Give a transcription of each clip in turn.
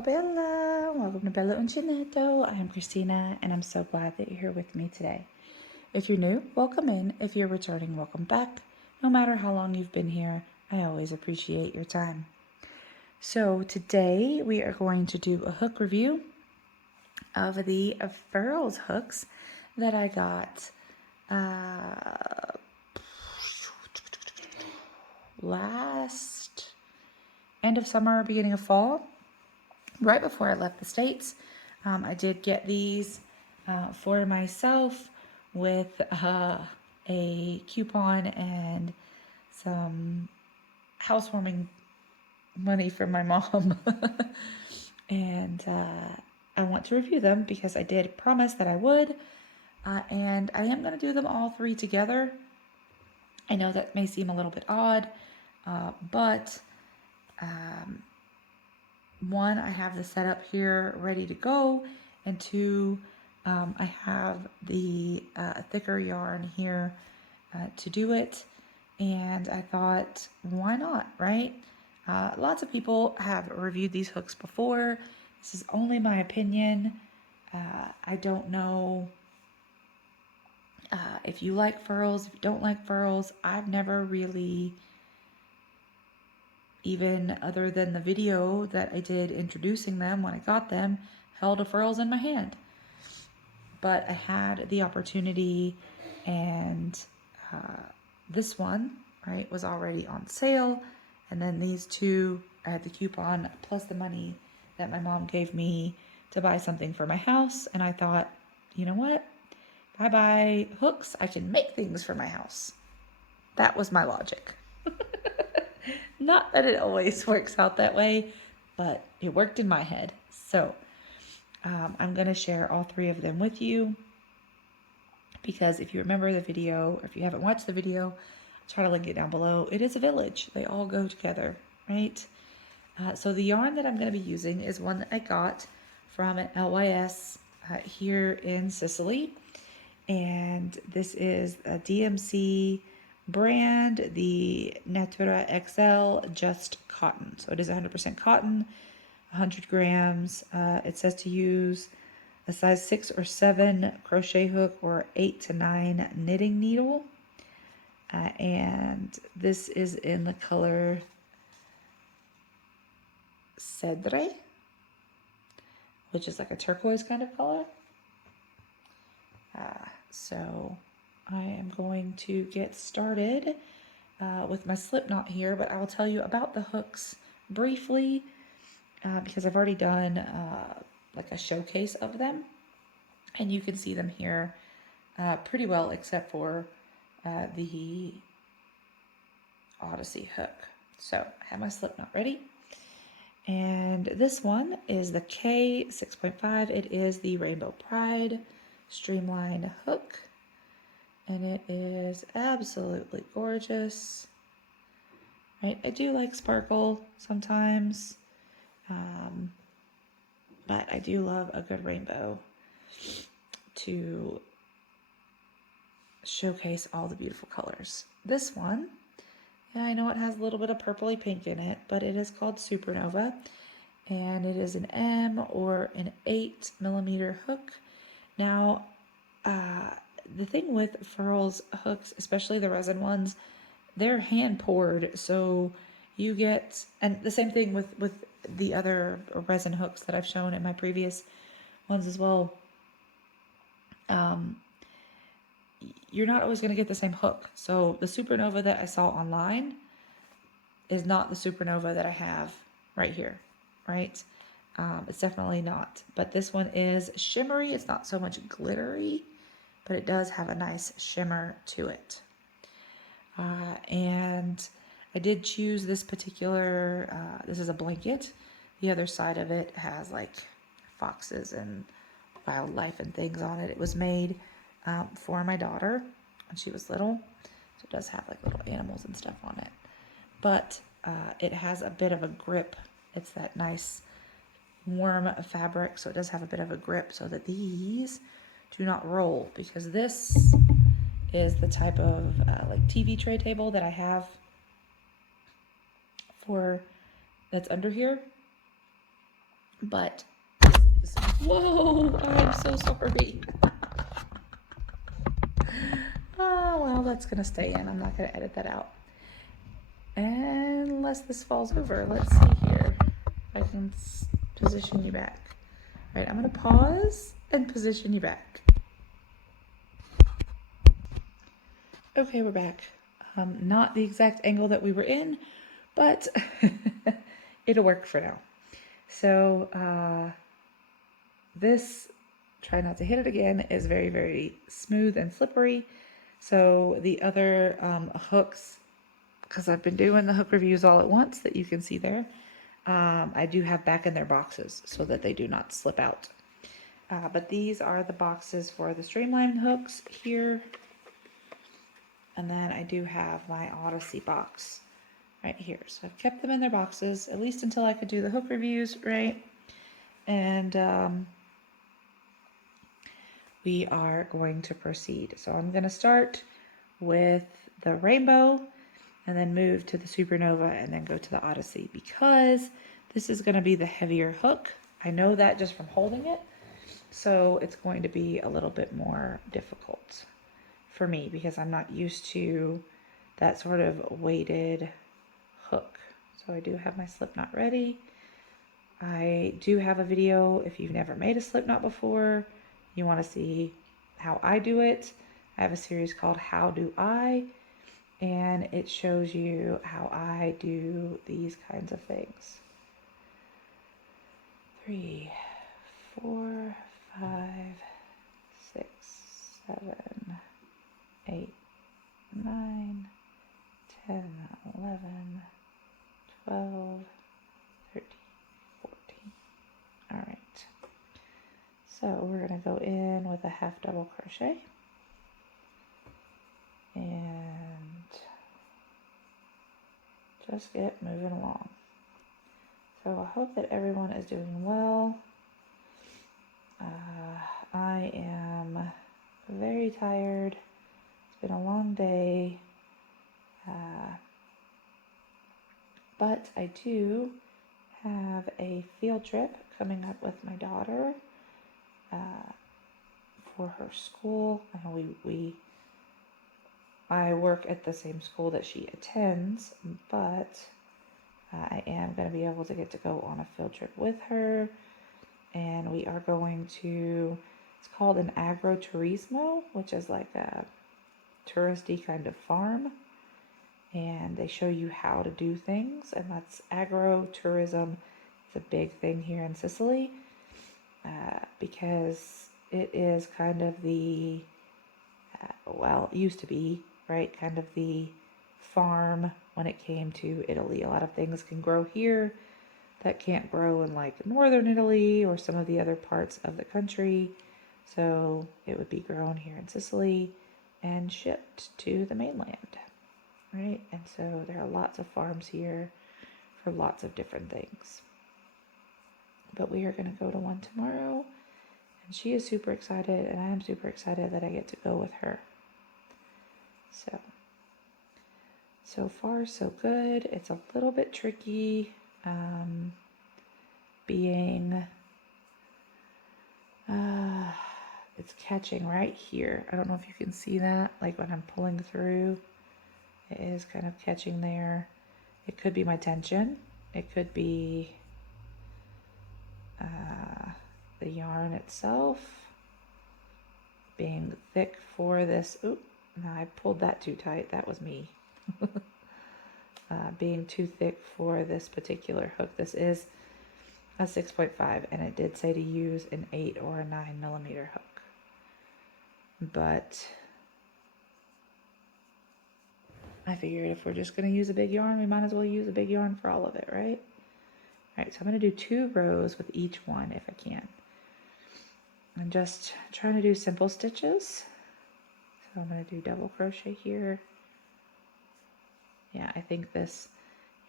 Ciao Bella, welcome to Bella Uncinetto. I am Christina and I'm so glad that you're here with me today. If you're new, welcome in. If you're returning, welcome back. No matter how long you've been here, I always appreciate your time. So today we are going to do a hook review of the Furls hooks that I got last end of summer, beginning of fall, right before I left the States. I did get these for myself with a coupon and some housewarming money from my mom. And I want to review them because I did promise that I would. And I am going to do them all three together. I know that may seem a little bit odd, but one, I have the setup here ready to go, and two, I have the thicker yarn here to do it, and I thought, why not, right? Lots of people have reviewed these hooks before. This is only my opinion. I don't know if you like furls, if you don't like furls. I've never really, even other than the video that I did introducing them when I got them, held a furls in my hand. But I had the opportunity, and this one, right, was already on sale. And then these two, I had the coupon plus the money that my mom gave me to buy something for my house. And I thought, you know what? If I buy hooks, I can make things for my house. That was my logic. Not that it always works out that way, but it worked in my head. So I'm going to share all three of them with you, because if you remember the video, or if you haven't watched the video, I'll try to link it down below. It is a village. They all go together, right? So the yarn that I'm going to be using is one that I got from an LYS here in Sicily. And this is a DMC brand, the Natura XL Just Cotton. So it is 100% cotton, 100 grams. It says to use a size 6 or 7 crochet hook or 8 to 9 knitting needle. And this is in the color Cedre, which is like a turquoise kind of color. So I am going to get started with my slip knot here, but I will tell you about the hooks briefly because I've already done like a showcase of them, and you can see them here pretty well, except for the Odyssey hook. So I have my slip knot ready, and this one is the K 6.5. It is the Rainbow Pride streamline hook, and it is absolutely gorgeous, right? I do like sparkle sometimes, but I do love a good rainbow to showcase all the beautiful colors. This one, yeah, I know it has a little bit of purpley pink in it, but it is called Supernova, and it is an M or an 8mm hook. Now, the thing with Furls hooks, especially the resin ones, they're hand poured, so you get, and the same thing with the other resin hooks that I've shown in my previous ones as well. You're not always going to get the same hook. So the Supernova that I saw online is not the Supernova that I have right here, right? It's definitely not. But this one is shimmery. It's not so much glittery, but it does have a nice shimmer to it. And I did choose this particular, this is a blanket. The other side of it has like foxes and wildlife and things on it. It was made for my daughter when she was little. So it does have like little animals and stuff on it. But it has a bit of a grip. It's that nice warm fabric, so it does have a bit of a grip so that these do not roll, because this is the type of like TV tray table that I have for that's under here. But, whoa, I'm so sorry. Oh, well, that's gonna stay in. I'm not gonna edit that out. Unless this falls over. Let's see here. I can position you back. All right, I'm gonna pause and position you back. Okay, we're back. Not the exact angle that we were in, but it'll work for now. So this, try not to hit it again, is very, very smooth and slippery. So the other hooks, because I've been doing the hook reviews all at once that you can see there, I do have back in their boxes so that they do not slip out. But these are the boxes for the streamline hooks here. And then I do have my Odyssey box right here. So I've kept them in their boxes, at least until I could do the hook reviews, right? And we are going to proceed. So I'm going to start with the rainbow and then move to the supernova and then go to the Odyssey, because this is going to be the heavier hook. I know that just from holding it. So it's going to be a little bit more difficult for me because I'm not used to that sort of weighted hook. So I do have my slip knot ready. I do have a video if you've never made a slip knot before, you want to see how I do it. I have a series called How Do I, and it shows you how I do these kinds of things. 3, 4, 5, 6, 7, 8, 9, 10, 11, 12, 13, 14. All right. So we're going to go in with a half double crochet and just get moving along. So I hope that everyone is doing well. I am very tired. It's been a long day. But I do have a field trip coming up with my daughter for her school. I work at the same school that she attends, but I am going to be able to get to go on a field trip with her, and we are going to, it's called an agroturismo, which is like a touristy kind of farm, and they show you how to do things, and that's agro-tourism. It's a big thing here in Sicily, because it is kind of the, well, it used to be, right, kind of the farm when it came to Italy. A lot of things can grow here that can't grow in like northern Italy or some of the other parts of the country. So it would be grown here in Sicily and shipped to the mainland, right? And so there are lots of farms here for lots of different things. But we are going to go to one tomorrow, and she is super excited, and I am super excited that I get to go with her. So far so good. It's a little bit tricky being, it's catching right here. I don't know if you can see that, like when I'm pulling through, it is kind of catching there. It could be my tension. It could be the yarn itself being thick for this. Oop, no, I pulled that too tight. That was me. Being too thick for this particular hook. This is a 6.5, and it did say to use an 8 or a 9mm hook. But I figured if we're just going to use a big yarn, we might as well use a big yarn for all of it, right? All right, so I'm going to do 2 rows with each one if I can. I'm just trying to do simple stitches. So I'm going to do double crochet here. Yeah, I think this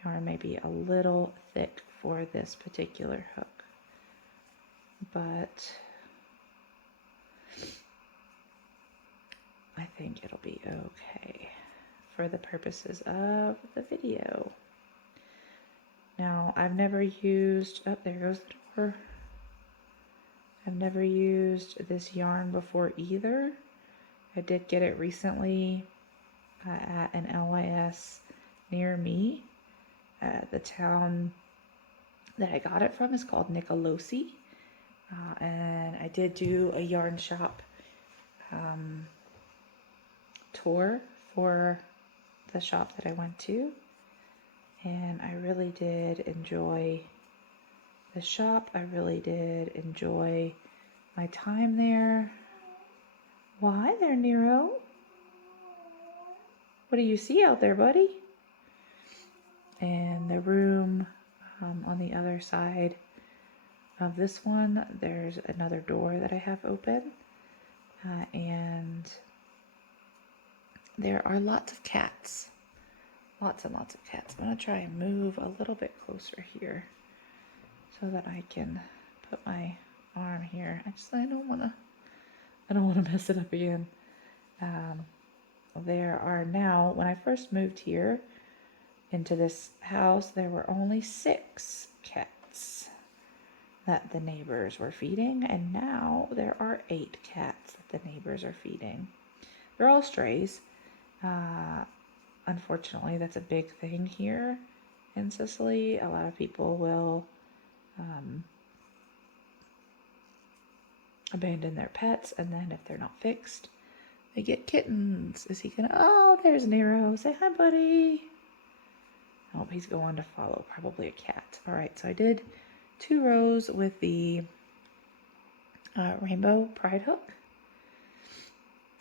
yarn may be a little thick for this particular hook, but I think it'll be okay for the purposes of the video. Now, I've never used, oh, there goes the I've never used this yarn before either. I did get it recently at an LYS near me. The town that I got it from is called Nicolosi. And I did do a yarn shop tour for the shop that I went to. And I really did enjoy the shop. I really did enjoy my time there. Well, hi there, Nero. What do you see out there, buddy? And the room on the other side of this one, there's another door that I have open. And there are lots of cats. Lots and lots of cats. I'm going to try and move a little bit closer here so that I can put my arm here. I don't want to mess it up again. There are now, when I first moved here into this house, there were only 6 cats that the neighbors were feeding, and now there are 8 cats that the neighbors are feeding. They're all strays. Unfortunately, that's a big thing here in Sicily. A lot of people will abandon their pets, and then if they're not fixed, they get kittens. Is he gonna? Oh, there's Nero. Say hi, buddy. Oh, he's going to follow probably a cat. All right, so I did 2 rows with the rainbow pride hook.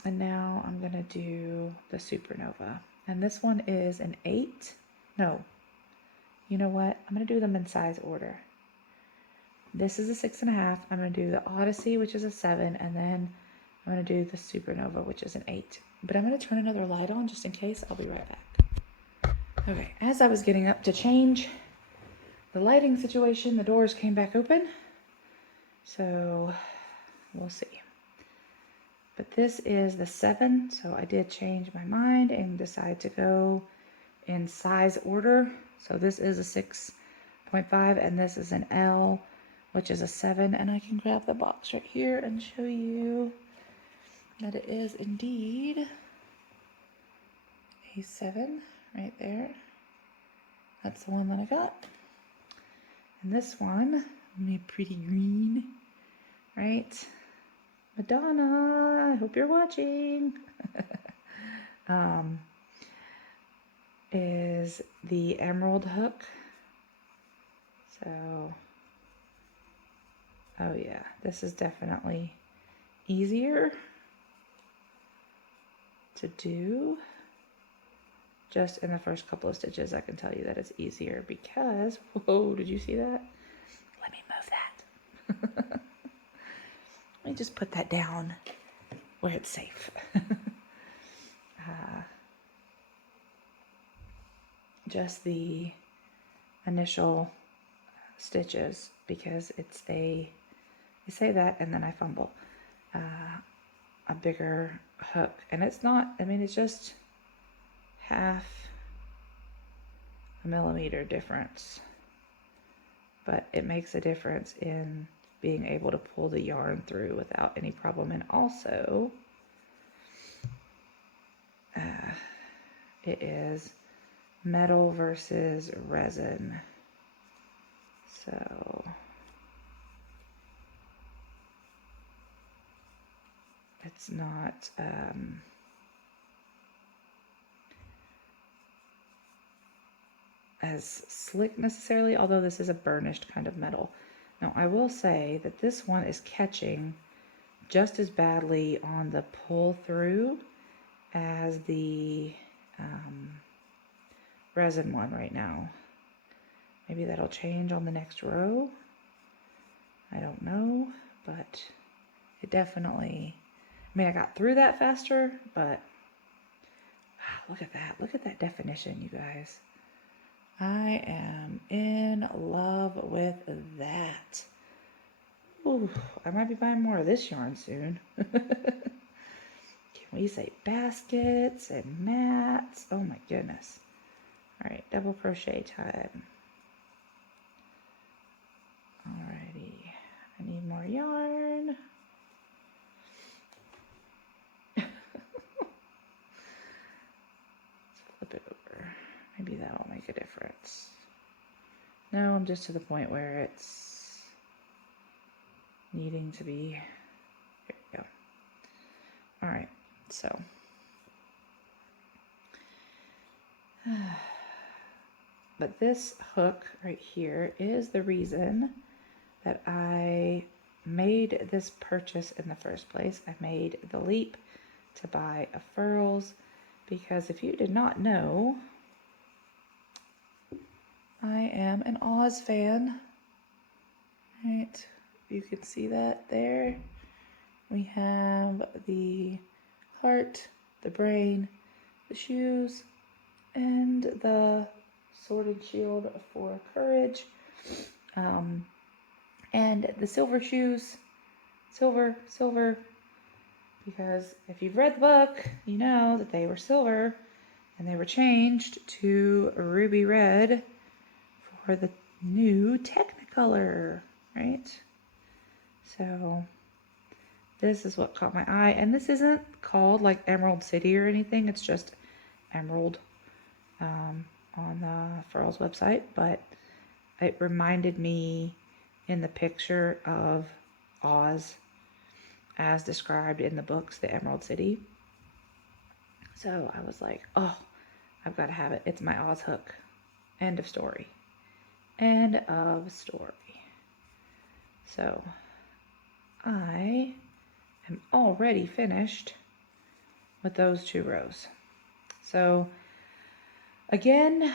And now I'm going to do the supernova. And this one is an 8. No, you know what? I'm going to do them in size order. This is a 6.5. I'm going to do the Odyssey, which is a 7. And then I'm going to do the supernova, which is an 8. But I'm going to turn another light on just in case. I'll be right back. Okay, as I was getting up to change the lighting situation, the doors came back open. So we'll see. But this is the 7, so I did change my mind and decide to go in size order. So this is a 6.5 and this is an L, which is a 7. And I can grab the box right here and show you that it is indeed a 7 right there. That's the one that I got. And this one, my pretty green, right? Madonna, I hope you're watching. Is the emerald hook. So, oh yeah, this is definitely easier to do. Just in the first couple of stitches, I can tell you that it's easier because, whoa, did you see that? Let me move that. Let me just put that down where it's safe. Just the initial stitches, because it's I say that and then I fumble, a bigger hook. And it's not, I mean, it's just half a millimeter difference, but it makes a difference in being able to pull the yarn through without any problem. And also it is metal versus resin, so it's not as slick necessarily, although this is a burnished kind of metal. Now I will say that this one is catching just as badly on the pull through as the resin one right now. Maybe that'll change on the next row. I don't know, but it definitely, I mean, I got through that faster, but look at that. Look at that definition, you guys. I am in love with that. Ooh, I might be buying more of this yarn soon. Can we say baskets and mats? Oh my goodness. All right, double crochet time. Alrighty. that'll make a difference. No, I'm just to the point where it's needing to be. Here we go. All right, so. But this hook right here is the reason that I made this purchase in the first place. I made the leap to buy a Furls because if you did not know, I am an Oz fan. Right, you can see that there. We have the heart, the brain, the shoes, and the sword and shield for courage. And the silver shoes, silver, because if you've read the book, you know that they were silver and they were changed to ruby red for the new Technicolor, right? So this is what caught my eye, and this isn't called like Emerald City or anything, it's just Emerald on the Furls website, but it reminded me in the picture of Oz as described in the books, the Emerald City. So I was like, oh, I've got to have it. It's my Oz hook. End of story. End of story. So I am already finished with those 2 rows. So again,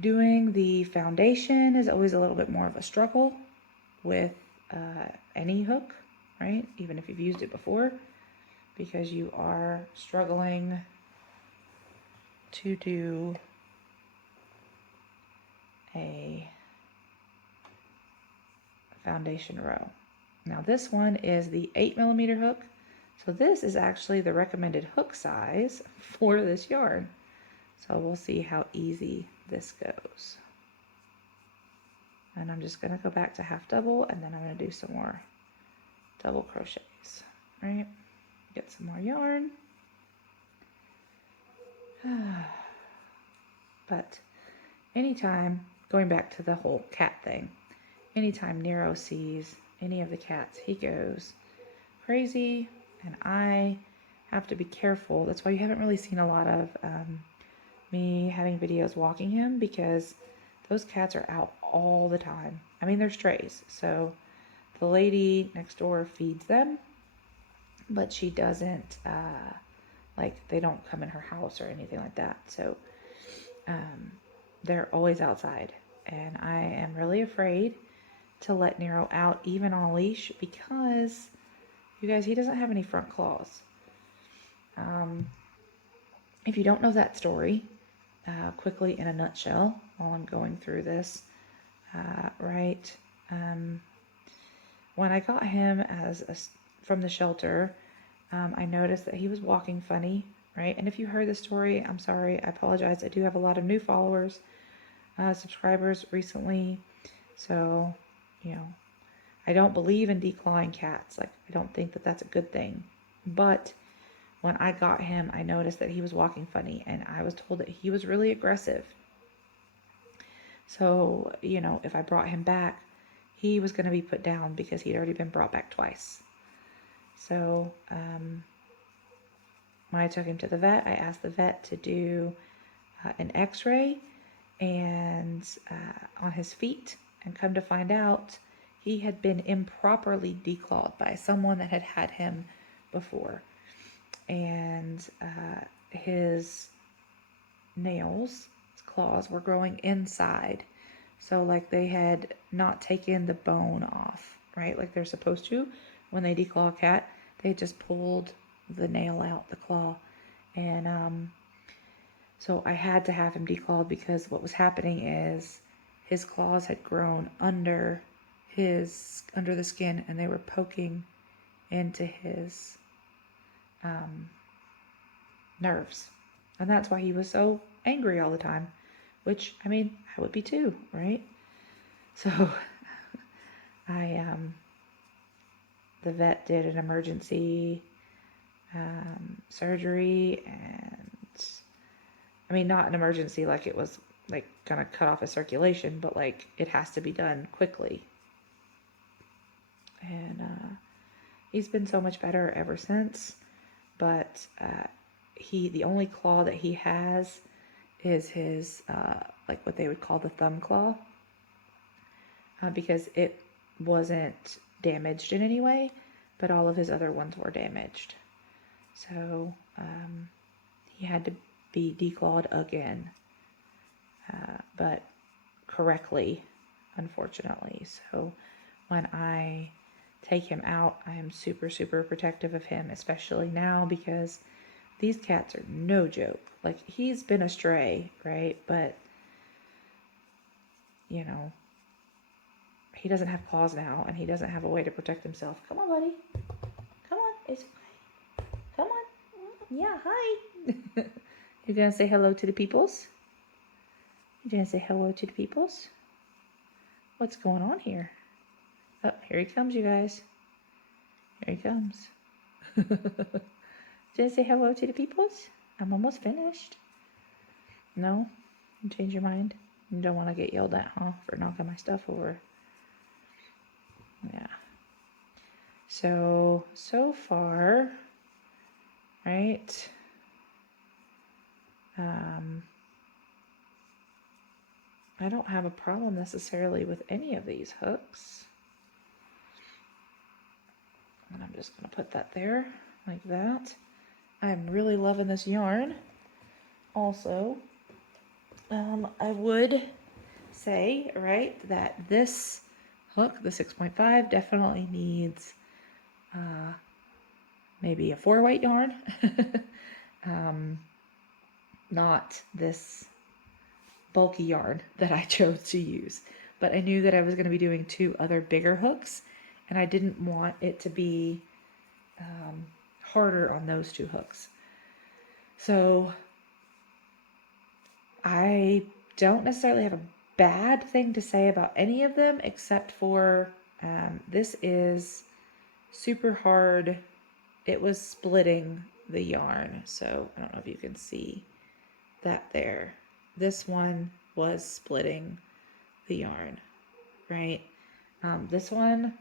doing the foundation is always a little bit more of a struggle with any hook, right? Even if you've used it before, because you are struggling to do a foundation row. Now this one is the 8mm hook. So this is actually the recommended hook size for this yarn. So we'll see how easy this goes. And I'm just going to go back to half double, and then I'm going to do some more double crochets, right? Get some more yarn. But anytime, going back to the whole cat thing, anytime Nero sees any of the cats, he goes crazy, and I have to be careful. That's why you haven't really seen a lot of me having videos walking him, because those cats are out all the time. I mean, they're strays, so the lady next door feeds them, but she doesn't, like, they don't come in her house or anything like that. So they're always outside, and I am really afraid to let Nero out even on a leash, because you guys, he doesn't have any front claws. If you don't know that story, quickly in a nutshell, while I'm going through this, right, when I got him from the shelter, I noticed that he was walking funny, right? And if you heard the story, I'm sorry, I apologize. I do have a lot of new followers, subscribers recently, so, you know, I don't believe in declawing cats. Like, I don't think that that's a good thing. But when I got him, I noticed that he was walking funny, and I was told that he was really aggressive. So, you know, if I brought him back, he was going to be put down because he'd already been brought back twice. So, when I took him to the vet, I asked the vet to do an x-ray and on his feet, and come to find out he had been improperly declawed by someone that had had him before. And his nails, his claws, were growing inside. So like they had not taken the bone off, right? Like they're supposed to when they declaw a cat. They just pulled the nail out, the claw. And so I had to have him declawed, because what was happening is his claws had grown under the skin, and they were poking into his nerves. And that's why he was so angry all the time, which, I mean, I would be too, right? So the vet did an emergency surgery, and I mean, not an emergency like it was like kind of cut off his circulation, but like it has to be done quickly. And he's been so much better ever since. But the only claw that he has is his like what they would call the thumb claw, because it wasn't damaged in any way, but all of his other ones were damaged. So he had to be declawed again, but correctly, unfortunately. So when I take him out, I am super, super protective of him, especially now because these cats are no joke. Like, he's been a stray, right? But, you know, he doesn't have claws now, and he doesn't have a way to protect himself. Come on, buddy. Come on. It's okay. Come on. Yeah, hi. You gonna say hello to the peoples? You gonna say hello to the peoples? What's going on here? Oh, here he comes, you guys. Here he comes. Did I say hello to the peoples? I'm almost finished. No? You change your mind? You don't want to get yelled at, huh? For knocking my stuff over. Yeah. So far, right? I don't have a problem necessarily with any of these hooks. And I'm just going to put that there, like that. I'm really loving this yarn. Also, I would say, right, that this hook, the 6.5, definitely needs maybe a 4-weight yarn. Not this bulky yarn that I chose to use. But I knew that I was going to be doing 2 other bigger hooks, and I didn't want it to be harder on those 2 hooks. So I don't necessarily have a bad thing to say about any of them, except for this is super hard. It was splitting the yarn, so I don't know if you can see that there. This one was splitting the yarn, right? This one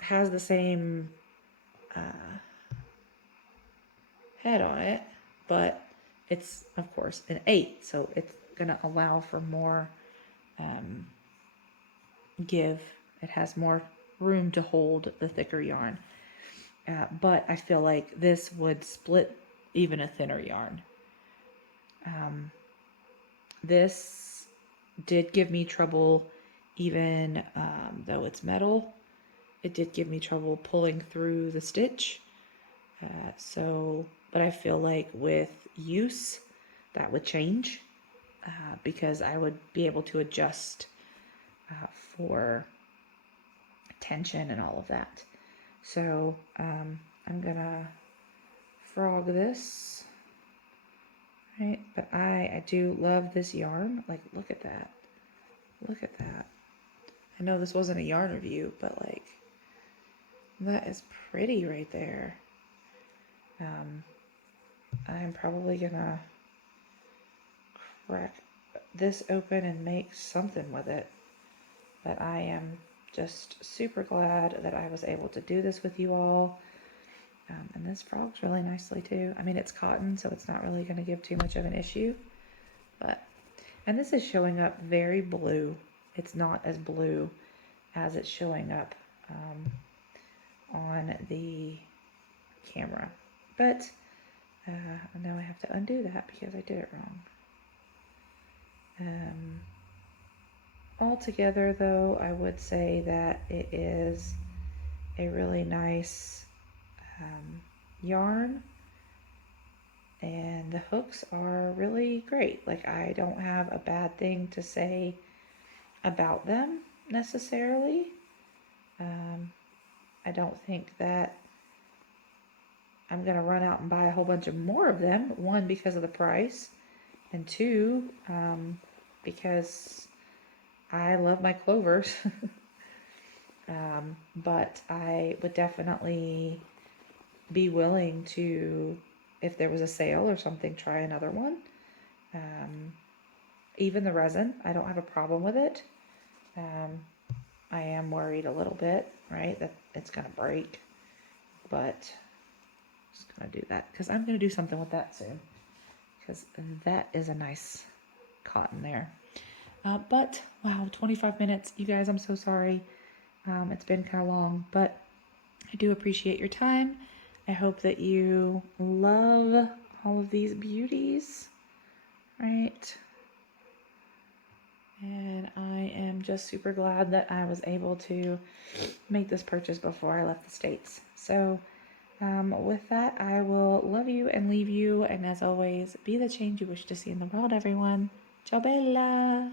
has the same head on it, but it's, of course, an 8, so it's going to allow for more give. It has more room to hold the thicker yarn. But I feel like this would split even a thinner yarn. This did give me trouble, even though it's metal. It did give me trouble pulling through the stitch. But I feel like with use, that would change because I would be able to adjust for tension and all of that. So I'm gonna frog this, right? But I do love this yarn. Like, look at that. Look at that. I know this wasn't a yarn review, but like, that is pretty right there. I'm probably gonna crack this open and make something with it. But I am just super glad that I was able to do this with you all. And this frogs really nicely too. I mean, it's cotton, so it's not really going to give too much of an issue. And this is showing up very blue. It's not as blue as it's showing up on the camera. But now I have to undo that because I did it wrong. Altogether, though, I would say that it is a really nice yarn, and the hooks are really great. Like, I don't have a bad thing to say about them necessarily. I don't think that I'm gonna run out and buy a whole bunch of more of them. 1, because of the price, and 2, because I love my clovers. But I would definitely be willing to, if there was a sale or something, try another one. Even the resin, I don't have a problem with it. I am worried a little bit, right, that it's going to break, but I'm just going to do that because I'm going to do something with that soon, because that is a nice cotton there. But wow, 25 minutes. You guys, I'm so sorry. It's been kind of long, but I do appreciate your time. I hope that you love all of these beauties, right? And I am just super glad that I was able to make this purchase before I left the States. So with that, I will love you and leave you. And as always, be the change you wish to see in the world, everyone. Ciao bella!